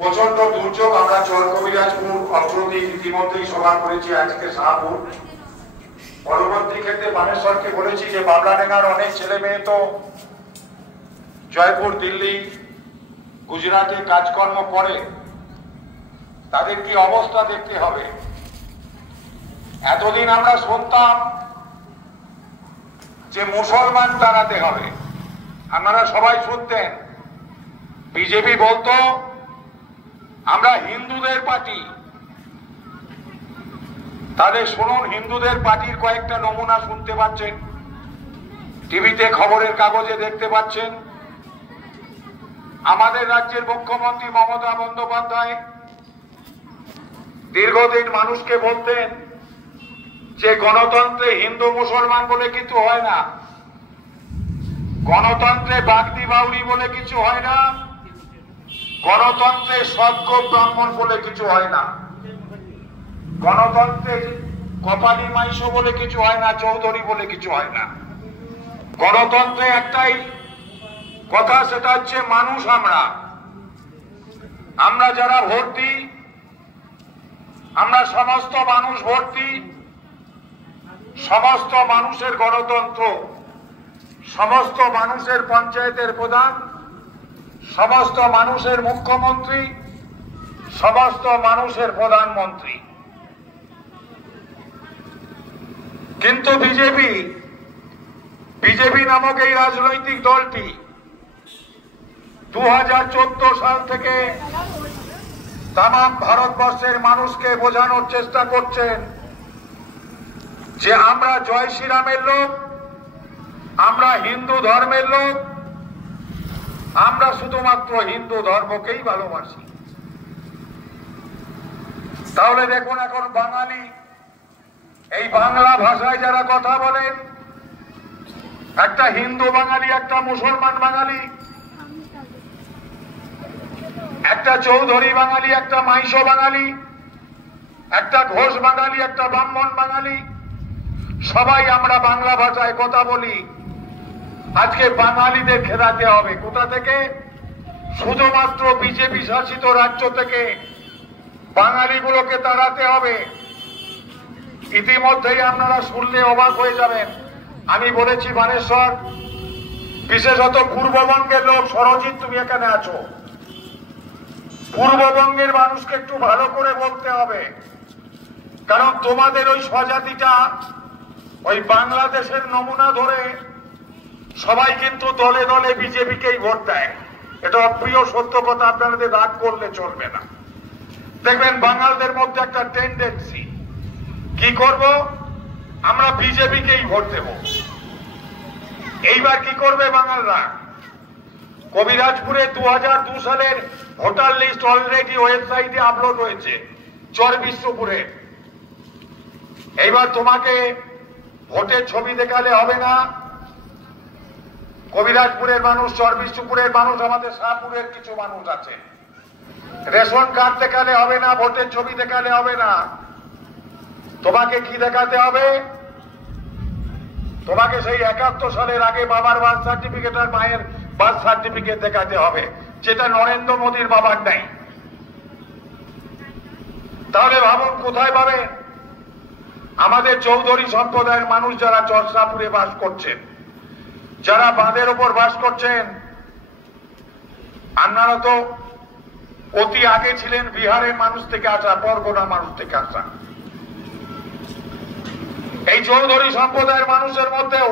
প্রচন্ড দুর্যোগ। আমরা চর কবিরাজপুর অগ্রদী ইতিমধ্যেই সভা করেছি, আজকে শাহপুর। পরবর্তী ক্ষেত্রে বানেশ্বরকে বলেছি যে বাবলাডাঙ্গার অনেক ছেলে মেয়ে তো জয়পুর, দিল্লি, গুজরাটে কাজকর্ম করে, তাদের কি অবস্থা দেখতে হবে। এতদিন আমরা শুনতাম যে মুসলমান তাড়াতে হবে, আপনারা সবাই শুনতেন। বিজেপি বলতো আমরা হিন্দুদের পার্টি। তাদের শুনুন, হিন্দুদের পার্টির কয়েকটা নমুনা শুনতে পাচ্ছেন, টিভিতে খবরের কাগজে দেখতে পাচ্ছেন। আমাদের রাজ্যের মুখ্যমন্ত্রী মমতা বন্দ্যোপাধ্যায় দীর্ঘদিন মানুষকে বলতেন যে গণতন্ত্রে হিন্দু মুসলমান বলে কিছু হয় না, গণতন্ত্রে বাগদি বাউরি বলে কিছু হয় না, গণতন্ত্রে সদ্য ব্রাহ্মণ বলে কিছু হয় না, গণতন্ত্রে কপালি মাইশো বলে কিছু হয় না, চৌধুরী বলে কিছু হয় না। গণতন্ত্রে একটাই কথা, সেটা হচ্ছে মানুষ। আমরা যারা ভোট দিই, আমরা সমস্ত মানুষ ভোট দিই। সমস্ত মানুষের গণতন্ত্র, সমস্ত মানুষের পঞ্চায়েতের প্রধান, সমস্ত মানুষের মুখ্যমন্ত্রী, সমস্ত মানুষের প্রধানমন্ত্রী। কিন্তু বিজেপি নামক এই রাজনৈতিক দলটি 2014 সাল থেকে তামাম ভারতবর্ষের মানুষকে বোঝানোর চেষ্টা করছেন যে আমরা জয় শ্রীরামের লোক, আমরা হিন্দু ধর্মের লোক, আমরা শুধুমাত্র হিন্দু ধর্মকেই ভালোবাসি। তাহলে দেখুন, এখন বাঙালি, এই বাংলা ভাষায় যারা কথা বলেন, একটা হিন্দু বাঙালি, একটা মুসলমান বাঙালি, একটা চৌধুরী বাঙালি, একটা মাইশো বাঙালি, একটা ঘোষ বাঙালি, একটা ব্রাহ্মণ বাঙালি, সবাই আমরা বাংলা ভাষায় কথা বলি। আজকে বাঙালিদের খেদাতে হবে। কোথা থেকে? শুধুমাত্র বিজেপি শাসিত রাজ্য থেকে বাঙালিগুলোকে তাড়াতে হবে। ইতিমধ্যেই আপনারা শুনলে অবাক হয়ে যাবেন। আমি বলেছি বানেশ্বর, বিশেষত পূর্ববঙ্গের লোক, সরজিৎ তুমি এখানে আছো, পূর্ববঙ্গের মানুষকে একটু ভালো করে বলতে হবে, কারণ তোমাদের ওই স্বজাতিটা ওই বাংলাদেশের নমুনা ধরে সবাই কিন্তু দলে দলে বিজেপিকেই ভোট দেয়। এটা অপ্রিয় সত্য কথা, আপনাদের রাগ করলে চলবে না। দেখবেন বাঙালদের মধ্যে একটা টেন্ডেন্সি, কি করব, আমরা বিজেপিকেই ভোট দেব। এইবার কি করবে বাঙালরা? কবিরাজপুরে 2002 সালের ভোটার লিস্ট অলরেডি ওয়েবসাইটে আপলোড হয়েছে, চর বিষ্ণুপুরে। এইবার তোমাকে ভোটের ছবি দেখালে হবে না। কবিরাজপুরের মানুষ, চর বিষ্ণুপুরের মানুষ, আমাদের শাহপুরের কিছু মানুষ আছে, রেশন কার্ড দেখালে হবে না, ভোটের ছবি দেখালে হবে না। তোমাকে কি দেখাতে হবে? তোমাকে সেই 71 সালের আগে বাবার বার্থ সার্টিফিকেট আর মায়ের বার্থ সার্টিফিকেট দেখাতে হবে, যেটা নরেন্দ্র মোদীর বাবার নাই। তাহলে ভাবুন কোথায় পাবে? আমাদের চৌধুরী সম্প্রদায়ের মানুষ যারা চরসাপুরে বাস করছেন, যারা বাঁধের ওপর বাস করছেন, আপনারা তো অতি আগে ছিলেন বিহারের মানুষ থেকে আসা, পরগনা মানুষ থেকে আসা। এই চৌধুরী সম্প্রদায়ের মানুষের মধ্যেও